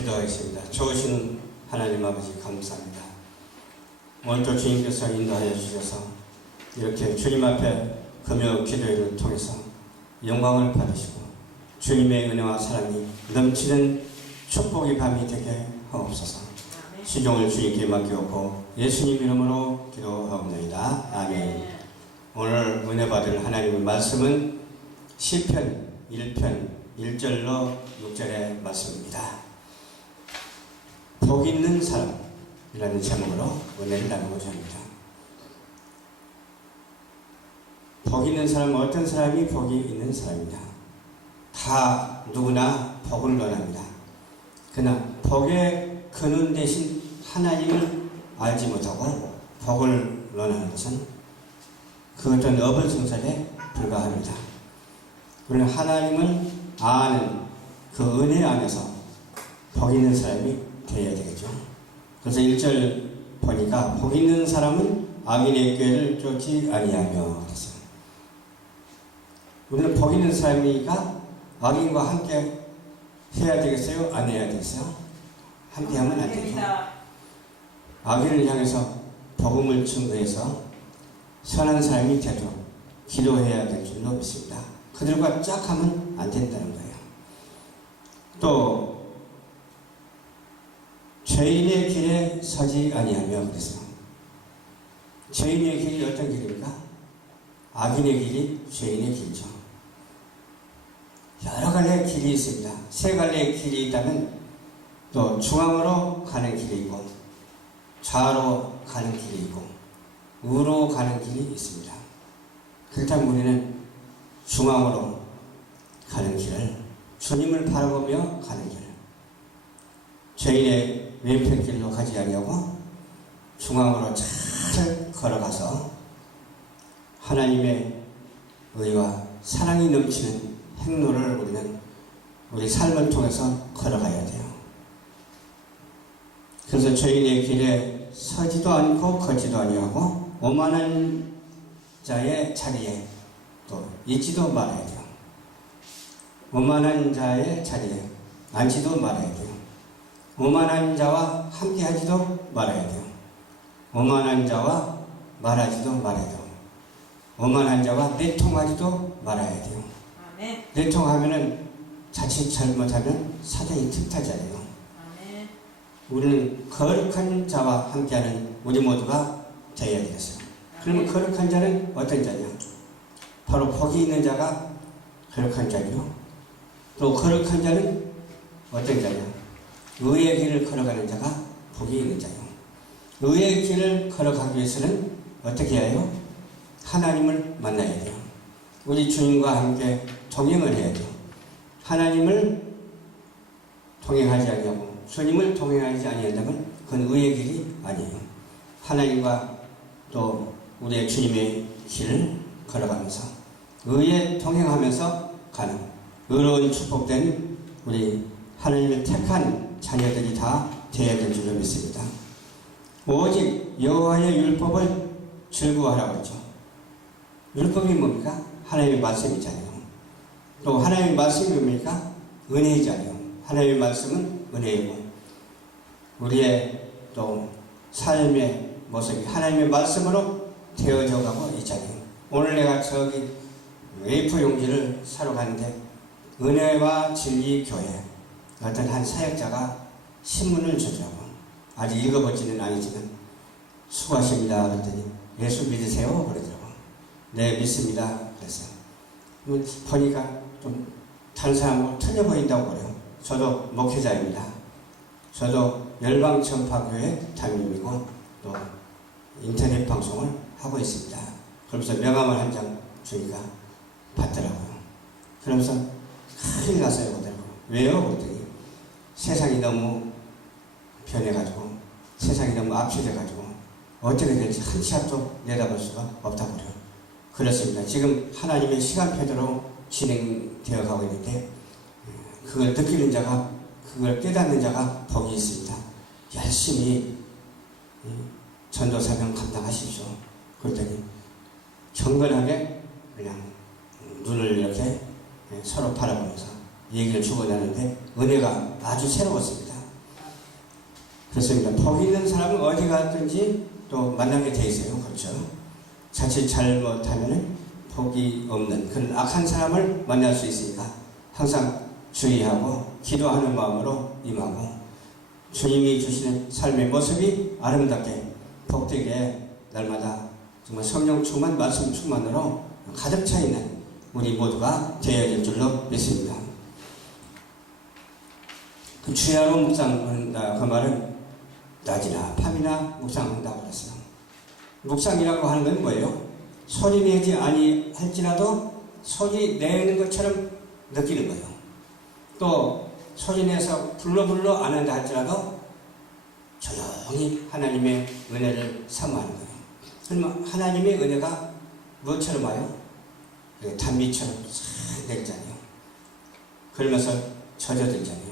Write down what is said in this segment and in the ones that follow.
기도하겠습니다. 좋으신 하나님 아버지 감사합니다. 오늘도 주님께서 인도하여 주셔서 이렇게 주님 앞에 금요 기도회를 통해서 영광을 받으시고 주님의 은혜와 사랑이 넘치는 축복의 밤이 되게 하옵소서. 시종을 주님께 맡기옵고 예수님 이름으로 기도하옵나이다. 아멘. 오늘 은혜 받을 하나님의 말씀은 시편 1편 1절로 6절의 말씀입니다. 복 있는 사람이라는 제목으로 은혜를 나누고자 합니다. 복 있는 사람은 어떤 사람이 복이 있는 사람입니다. 다 누구나 복을 원합니다. 그러나 복의 근원 대신 하나님을 알지 못하고 복을 원하는 것은 그것은 어불성설에 불과합니다. 우리는 하나님을 아는 그 은혜 안에서 복 있는 사람이 되어야 되겠죠. 그래서 1절 보니까 복 있는 사람은 악인의 꾀를 쫓지 아니하며 그랬어요. 우리는 복 있는 사람이니까 악인과 함께 해야 되겠어요? 안 해야 되겠어요? 함께 하면 안 되죠. 악인을 향해서 복음을 증거해서 선한 사람이 되도록 기도해야 될 줄로 믿습니다. 그들과 짝하면 안 된다는 거예요. 또 죄인의 길에 서지 아니하며 그랬어요. 죄인의 길이 어떤 길입니까? 악인의 길이 죄인의 길이죠. 여러 갈래의 길이 있습니다. 세 갈래의 길이 있다면 또 중앙으로 가는 길이 있고 좌로 가는 길이 있고 우로 가는 길이 있습니다. 그렇다면 우리는 중앙으로 가는 길을 주님을 바라보며 가는 길을 죄인의 왼편길로 가지 아니하고 중앙으로 잘 걸어가서 하나님의 의와 사랑이 넘치는 행로를 우리는 우리 삶을 통해서 걸어가야 돼요. 그래서 죄인의 길에 서지도 않고 걷지도 아니하고 오만한 자의 자리에 또 있지도 말아야 돼요. 오만한 자의 자리에 앉지도 말아야 돼요. 오만한 자와 함께 하지도 말아야 돼요. 오만한 자와 말하지도 말아야 돼요. 오만한 자와 내통하지도 말아야 돼요. 아멘. 내통하면은 자칫 잘못하면 사단이 틈타잖아요. 아멘. 우리는 거룩한 자와 함께하는 우리 모두가 되어야 되겠어요. 그러면 거룩한 자는 어떤 자냐? 바로 복이 있는 자가 거룩한 자고요. 또 거룩한 자는 어떤 자냐? 의의 길을 걸어가는 자가 복이 있는 자요. 의의 길을 걸어가기 위해서는 어떻게 해요? 하나님을 만나야 돼요. 우리 주님과 함께 동행을 해야 돼요. 하나님을 동행하지 아니하고 주님을 동행하지 아니한다면 그건 의의 길이 아니에요. 하나님과 또 우리의 주님의 길을 걸어가면서 의에 동행하면서 가는 의로운 축복된 우리 하나님을 택한 자녀들이 다 되어야 될 줄로 믿습니다. 오직 여호와의 율법을 즐거워하라고 했죠. 율법이 뭡니까? 하나님의 말씀이잖아요. 또 하나님의 말씀이 뭡니까? 은혜이잖아요. 하나님의 말씀은 은혜이고 우리의 또 삶의 모습이 하나님의 말씀으로 되어져 가고 있잖아요. 오늘 내가 저기 웨이프 용지를 사러 가는데 은혜와 진리 교회 어떤 한 사역자가 신문을 주더라고. 아직 읽어보지는 아니지만 수고하십니다 그랬더니 예수 믿으세요? 그러더라고. 네 믿습니다 그랬어요. 보니까 좀 다른 사람하고 틀려 보인다고 그래요. 저도 목회자입니다. 저도 열방전파교회 담임이고 또 인터넷 방송을 하고 있습니다. 그러면서 명함을 한 장 주니까 받더라고요. 그러면서 큰일 났어요 그러더라고요. 왜요? 그랬더니 세상이 너무 변해가지고 세상이 너무 악취돼가지고 어떻게 될지 한 치 앞도 내다볼 수가 없다고 그래요. 그렇습니다. 지금 하나님의 시간표대로 진행되어 가고 있는데 그걸 느끼는 자가 그걸 깨닫는 자가 복이 있습니다. 열심히 전도사명 감당하십시오. 그랬더니 경건하게 그냥 눈을 이렇게 서로 바라보면서 얘기를 주고나는데 은혜가 아주 새로웠습니다. 그렇습니다. 복 있는 사람은 어디 갔든지 또 만나게 돼 있어요. 그렇죠? 자칫 잘못하면 복이 없는 그런 악한 사람을 만날 수 있으니까 항상 주의하고 기도하는 마음으로 임하고 주님이 주시는 삶의 모습이 아름답게 복되게 날마다 정말 성령 충만 말씀 충만으로 가득 차 있는 우리 모두가 되어야 될 줄로 믿습니다. 그 주야로 묵상한다 그 말은 낮이나 밤이나 묵상한다고 그랬어요. 묵상이라고 하는 건 뭐예요? 소리 내지 아니할지라도 소리 내는 것처럼 느끼는 거예요. 또 소리 내서 불러 안 한다 할지라도 조용히 하나님의 은혜를 사모하는 거예요. 그러면 하나님의 은혜가 무엇처럼 와요? 단비처럼 싹 내리잖아요. 그러면서 젖어들잖아요.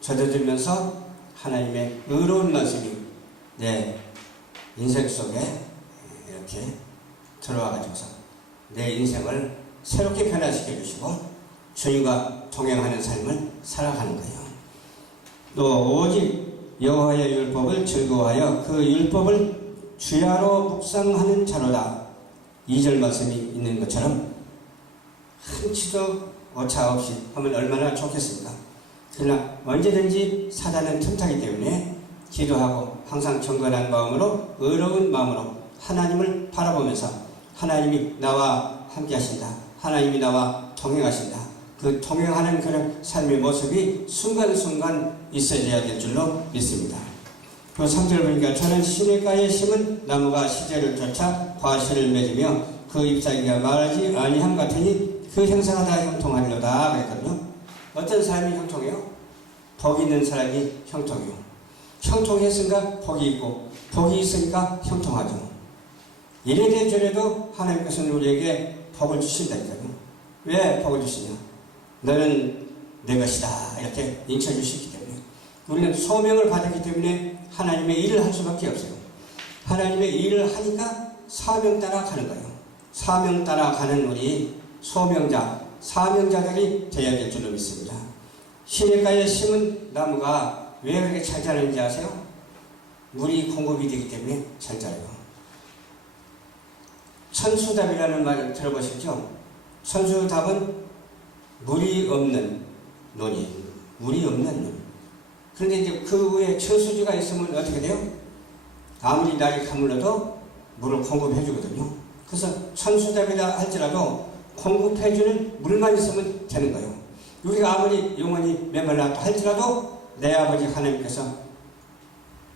젖어들면서 하나님의 의로운 말씀이 내 인생 속에 이렇게 들어와가지고서 내 인생을 새롭게 변화시켜 주시고 주님과 동행하는 삶을 살아가는 거예요. 또 오직 여호와의 율법을 즐거워하여 그 율법을 주야로 묵상하는 자로다. 2절 말씀이 있는 것처럼 한치도 오차 없이 하면 얼마나 좋겠습니까? 그러나 언제든지 사단은 틈타기 때문에 기도하고 항상 경건한 마음으로 의로운 마음으로 하나님을 바라보면서 하나님이 나와 함께 하신다. 하나님이 나와 동행하신다. 그 동행하는 그런 삶의 모습이 순간순간 있어야 될 줄로 믿습니다. 그 3절 보니까 저는 시냇가에 심은 나무가 시제를 쫓아 과실을 맺으며 그 잎사귀가 마르지 아니함 같으니 그 형상은 다 형통하리로다 그랬거든요. 어떤 사람이 형통해요? 복 있는 사람이 형통해요. 형통했으니까 복이 있고 복이 있으니까 형통하죠. 이래도 저래도 하나님께서는 우리에게 복을 주신다니까요. 왜 복을 주시냐? 너는 내 것이다 이렇게 인쳐주시기 때문에 우리는 소명을 받았기 때문에 하나님의 일을 할 수밖에 없어요. 하나님의 일을 하니까 사명 따라 가는 거예요. 사명 따라 가는 우리 소명자, 사명자들이 되어야 될 줄로 믿습니다. 시냇가에 심은 나무가 왜 그렇게 잘 자라는지 아세요? 물이 공급이 되기 때문에 잘 자라요. 천수답이라는 말 들어보셨죠? 천수답은 물이 없는 논이, 물이 없는 논. 그런데 이제 그 위에 저수지가 있으면 어떻게 돼요? 아무리 날이 가물러도 물을 공급해 주거든요. 그래서 천수답이라 할지라도 공급해주는 물만 있으면 되는 거예요. 우리가 아무리 영혼이 메말라 할지라도 내 아버지 하나님께서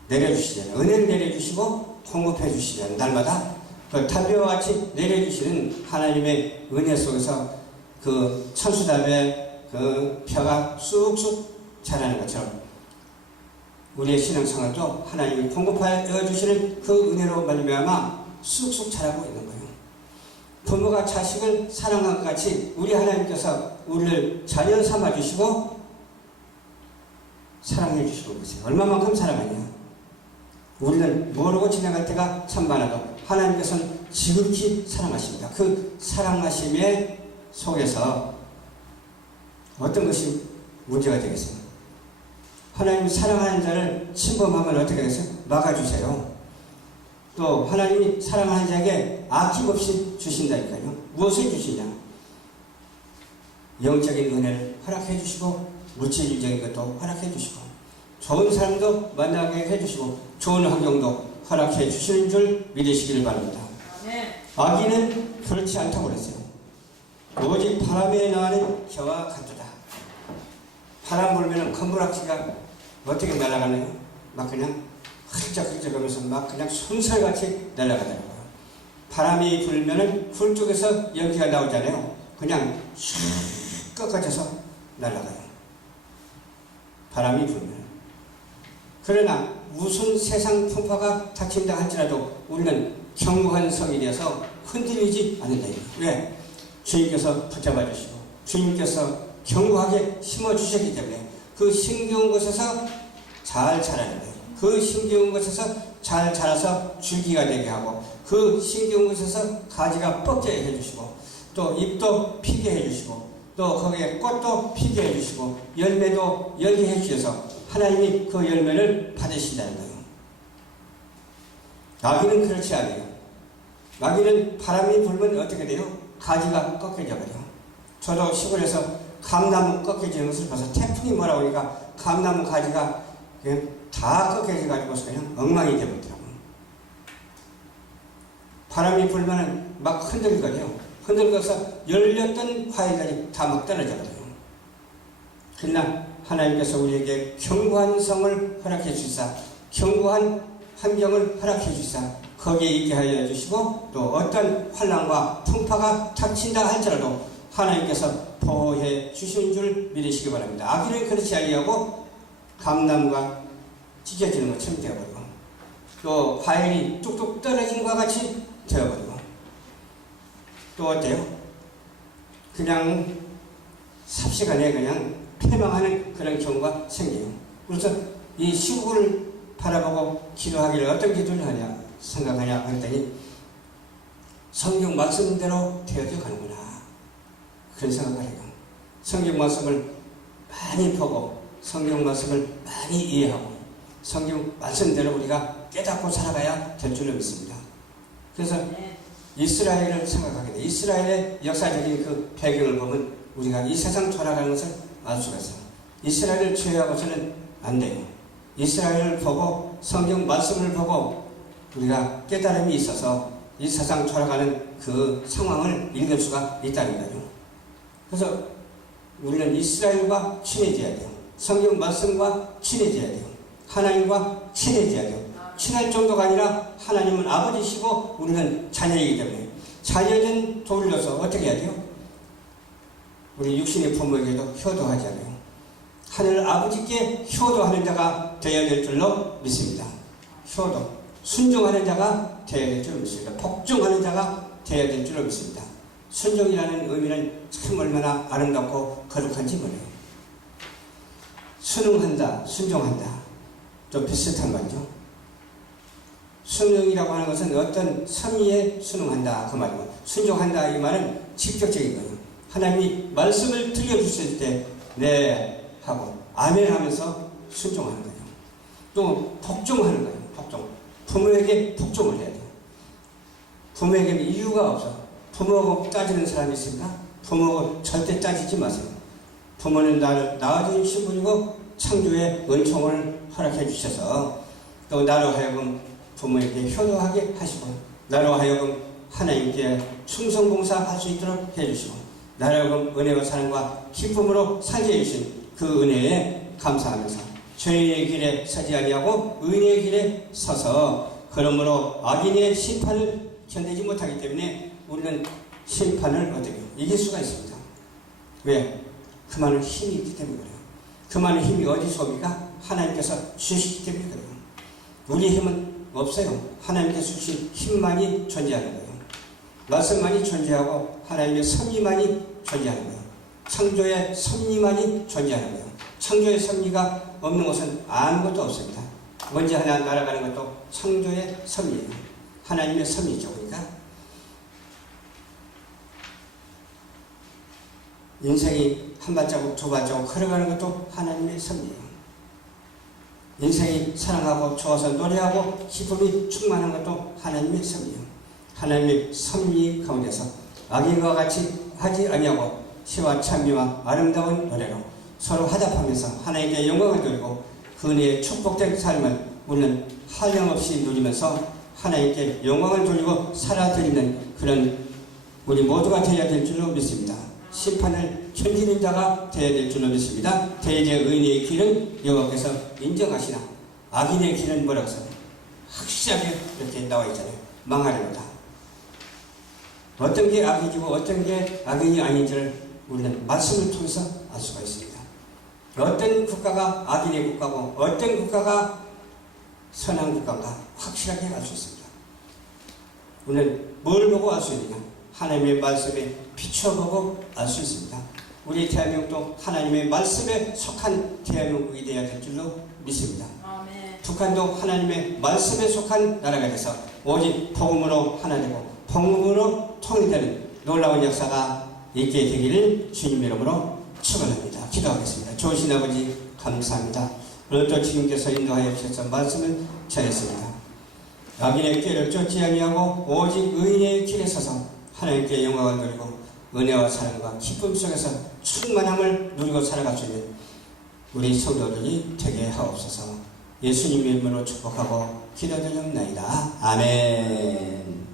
내려주시잖아요. 은혜를 내려주시고 공급해 주시잖아요. 날마다 그 달벼와 같이 내려주시는 하나님의 은혜 속에서 그 천수답의 그 벼가 쑥쑥 자라는 것처럼 우리의 신앙생활도 하나님이 공급하여 주시는 그 은혜로 말미암아 쑥쑥 자라고 있는 거예요. 부모가 자식을 사랑한 것 같이 우리 하나님께서 우리를 자녀 삼아 주시고 사랑해 주시고 계세요. 얼마만큼 사랑하냐? 우리는 모르고 지나갈 때가 참 많아도 하나님께서는 지극히 사랑하십니다. 그 사랑하심의 속에서 어떤 것이 문제가 되겠어요? 하나님이 사랑하는 자를 침범하면 어떻게 되겠어요? 막아주세요. 또 하나님이 사랑하는 자에게 아낌없이 주신다니까요. 무엇을 주시냐? 영적인 은혜를 허락해 주시고 물질적인 것도 허락해 주시고 좋은 사람도 만나게 해주시고 좋은 환경도 허락해 주시는 줄 믿으시길 바랍니다. 아기는 그렇지 않다고 그랬어요. 오직 바람에 나는 겨와 같도다. 바람 불면 건부락지가 어떻게 날아가나요? 막 그냥 훌쩍훌쩍하면서 막 그냥 손살같이 날아가더라고요. 바람이 불면은 굴 쪽에서 연기가 나오잖아요. 그냥 슉 꺾어져서 날아가요. 바람이 불면. 그러나 무슨 세상 풍파가 닥친다 할지라도 우리는 견고한 성이 되어서 흔들리지 않는다. 왜? 주님께서 붙잡아 주시고 주님께서 견고하게 심어주셨기 때문에 그 힘겨운 곳에서 잘 자라는 거예요. 그 힘겨운 곳에서 잘 자라서 줄기가 되게 하고 그 힘겨운 곳에서 가지가 뻗게 해주시고 또 잎도 피게 해주시고 또 거기에 꽃도 피게 해주시고 열매도 열게 해주셔서 하나님이 그 열매를 받으신다는 거예요. 마귀는 그렇지 않아요. 마귀는 바람이 불면 어떻게 돼요? 가지가 꺾여져 버려요. 저도 시골에서 감나무 꺾여지는 것을 봐서 태풍이 몰아오니까 감나무 가지가 그냥 다 꺾여져 가지고서 그냥 엉망이 되어버리더라고요. 바람이 불면 막 흔들거려요. 흔들거서 열렸던 과일들이 다 막 떨어져 버려요. 그러나 하나님께서 우리에게 견고한 성을 허락해 주시사, 견고한 환경을 허락해 주시사, 거기에 있게 하여 주시고, 또 어떤 환난과 풍파가 닥친다 할지라도 하나님께서 보호해 주시는 줄 믿으시기 바랍니다. 아기는 그렇지 아니하고 감나무가 찢어지는 것처럼 되어버리고, 또 과일이 뚝뚝 떨어진 것과 같이 되어버리고, 또 어때요? 그냥 삽시간에 그냥 패망하는 그런 경우가 생겨요. 그래서 이 시국을 바라보고 기도하기를 어떤 기도를 하냐 생각하냐 했더니 성경 말씀대로 되어져 가는구나, 그런 생각을 해요. 성경 말씀을 많이 보고 성경 말씀을 많이 이해하고 성경 말씀대로 우리가 깨닫고 살아가야 될 줄로 믿습니다. 그래서 이스라엘을 생각하게 돼. 이스라엘의 역사적인 그 배경을 보면 우리가 이 세상 돌아가는 것을 알 수가 있어요. 이스라엘을 제외하고서는 안 돼요. 이스라엘을 보고 성경 말씀을 보고 우리가 깨달음이 있어서 이 세상 돌아가는 그 상황을 읽을 수가 있다는 거예요. 그래서 우리는 이스라엘과 친해져야 돼요. 성경 말씀과 친해져야 돼요. 하나님과 친해져야 돼요. 친할 정도가 아니라 하나님은 아버지시고 우리는 자녀이기 때문에 자녀는 돌려서 어떻게 해야 돼요? 우리 육신의 부모에게도 효도하지 않아요. 하늘 아버지께 효도하는 자가 되어야 될 줄로 믿습니다. 효도, 순종하는 자가 되어야 될 줄로 믿습니다. 복종하는 자가 되어야 될 줄로 믿습니다. 순종이라는 의미는 참 얼마나 아름답고 거룩한지 몰라요. 순응한다, 순종한다, 좀 비슷한 말이죠. 순응이라고 하는 것은 어떤 섭리에 순응한다 그 말이고, 순종한다 이 말은 직접적인 거예요. 하나님이 말씀을 들려주실 때 네 하고 아멘 하면서 순종하는 거예요. 또 복종하는 거예요. 복종. 부모에게 복종을 해야 돼요. 부모에게 이유가 없어. 부모하고 따지는 사람이 있습니까? 부모하고 절대 따지지 마세요. 부모는 나를 낳아주신 분이고 창조의 은총을 허락해 주셔서 또 나로 하여금 부모에게 효도하게 하시고 나로 하여금 하나님께 충성봉사할 수 있도록 해주시고 나로 하여금 은혜와 사랑과 기쁨으로 살게 해주신 그 은혜에 감사하면서 죄인의 길에 서지 아니하고 의인의 길에 서서 그러므로 악인의 심판을 견디지 못하기 때문에 우리는 심판을 어떻게 이길 수가 있습니다. 왜? 그 많은 힘이 있기 때문에 그래요. 그 많은 힘이 어디서 옵니까? 하나님께서 주시기 때문에 그래요. 우리의 힘은 없어요. 하나님께서 주신 힘만이 존재하는 거예요. 말씀만이 존재하고 하나님의 섭리만이 존재하는 거예요. 창조의 섭리만이 존재하는 거예요. 창조의 섭리가 없는 것은 아무것도 없습니다. 먼저 하나 날아가는 것도 창조의 섭리예요. 하나님의 섭리죠. 그러니까 인생이 한 발자국 두 발자국 걸어가는 것도 하나님의 섭리예요. 인생이 사랑하고 좋아서 노래하고 기쁨이 충만한 것도 하나님의 섭리예요. 하나님의 섭리 가운데서 악인과 같이 하지 아니하고 시와 찬미와 아름다운 노래로 서로 화답하면서 하나님께 영광을 돌리고 그 은혜의 축복된 삶을 우리는 한량없이 누리면서 하나님께 영광을 돌리고 살아드리는 그런 우리 모두가 되어야 될 줄로 믿습니다. 심판을 견디는 자가 되어야 될 줄로 믿습니다. 대제 의인의 길은 여호와께서 인정하시나 악인의 길은 뭐라고 써요? 확실하게 이렇게 나와 있잖아요. 망하려다. 어떤 게 악이지고 어떤 게 악인이 아닌지를 우리는 말씀을 통해서 알 수가 있습니다. 어떤 국가가 악인의 국가고 어떤 국가가 선한 국가인가 확실하게 알 수 있습니다. 우리는 뭘 보고 알 수 있느냐? 하나님의 말씀에 비춰보고 알 수 있습니다. 우리 대한민국도 하나님의 말씀에 속한 대한민국이 되어야 될 줄로 믿습니다. 아멘. 북한도 하나님의 말씀에 속한 나라가 돼서 오직 복음으로 하나 되고 복음으로 통일되는 놀라운 역사가 있게 되기를 주님 이름으로 축원합니다. 기도하겠습니다. 좋으신 아버지 감사합니다. 오늘도 주님께서 인도하여 주셔서 말씀을 전했습니다. 악인의 길을 쫓지 아니하고 오직 의인의 길에 서서 하나님께 영광을 돌리고 은혜와 사랑과 기쁨 속에서 충만함을 누리고 살아갈 수 있는 우리 성도들이 되게 하옵소서. 예수님의 이름으로 축복하고 기도드리옵나이다. 아멘.